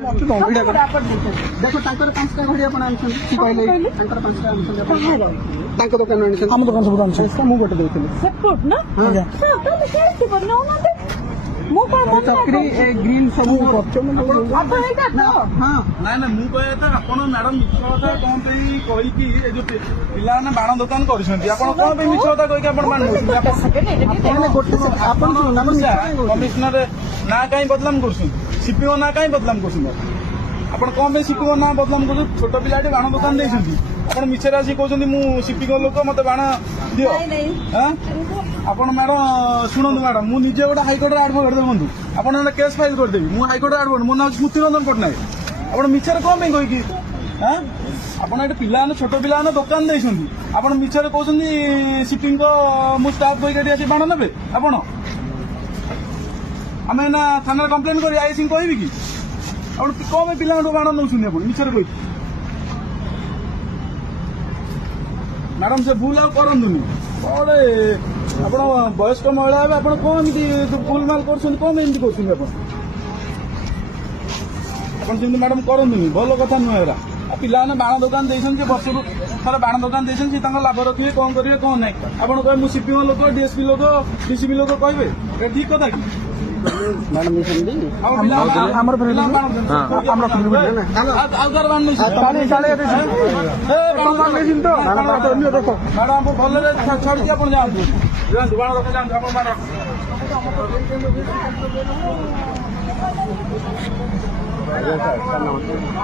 देखो पांचटा घड़ी आप दुकान आम दुकान सब आम मुझे देती चक्री ग्रीन सब मैडम मिछ कथा कौन कहीकि जो पिला बाण दुकान कर मिछ कथा कमिशनर ना कहीं बदलाम कर सीपीओ ना कहीं बदलाम कर कौन सीपीओ ना बदलाम कर छोट पिला बाण दुकान देखते आप मिछे आसी कहते मुझे सीपीओ लोक मत बाण दियो ଆପଣ ମ୍ୟାଡମ ଶୁଣନ୍ତୁ ମ୍ୟାଡମ ମୁଁ ନିଜେ ଗୋଟେ ହାଇକୋର୍ଟରେ ଆଡଭୋକେଟ ଦେଖନ୍ତୁ ଆପଣ କେସ୍ ଫାଇଲ କରିଦେବି ମୁଁ ହାଇକୋର୍ଟରେ ଆଡଭୋକେଟ ମୋ ନାଁ ହେଉଛି ସ୍ମୃତି ରଞ୍ଜନ ପଟ୍ଟନାୟକ ଆପଣ ମିଛରେ କଣ ପାଇଁ କହିକି ଆପଣ ଏଠି ପିଲାମାନେ ଛୋଟ ପିଲାମାନେ ଦୋକାନ ଦେଇଛନ୍ତି ଆପଣ ମିଛରେ କହୁଛନ୍ତି ସିପିଙ୍କ ମୁଁ ଷ୍ଟାଫ କହିକି ଏଠି ଆସି ବାଣ ନେବେ ଆପଣ ଆମେ ଏଇନା ଥାନାରେ କମ୍ପ୍ଲେନ କରି ଆଇସି କହିବି କି ଆପଣ କଣ ପାଇଁ ପିଲାଙ୍କଠୁ ବାଣ ନେଉଛନ୍ତି ଆପଣ ମିଛରେ କହିକି ମ୍ୟାଡମ ସେ ଭୁଲ ଆଉ କରନ୍ତୁନି କଣ ଆପଣ ବୟସ୍କ ମହିଳା ହେବେ ଆପଣ କଣ ଏମିତି ଭୁଲ ମାଲ କରୁଛନ୍ତି କଣ ଏମିତି କରୁଛନ୍ତି ଆପଣ ସେମିତି ମ୍ୟାଡମ କରନ୍ତୁନି ଭଲ କଥା ନୁହେଁ ଏରା ପିଲାମାନେ ବାଣ ଦୋକାନ ଦେଇଛନ୍ତି ବର୍ଷରୁ ଥରେ ବାଣ ଦୋକାନ ଦେଇଛନ୍ତି ସେ ତାଙ୍କ ଲାଭ ରଖିବେ କଣ କରିବେ କଣ ନାହିଁ ଆପଣ କହିବେ ମୁଁ ସିପିଓ ଲୋକ ଡିଏସପି ଲୋକ ଡିସିପି ଲୋକ କହିବେ ଏଟା ଠିକ କଥା କି मैडम भल छाड़ी आप जातु बाण रखा जातु आप बाण नमस्ते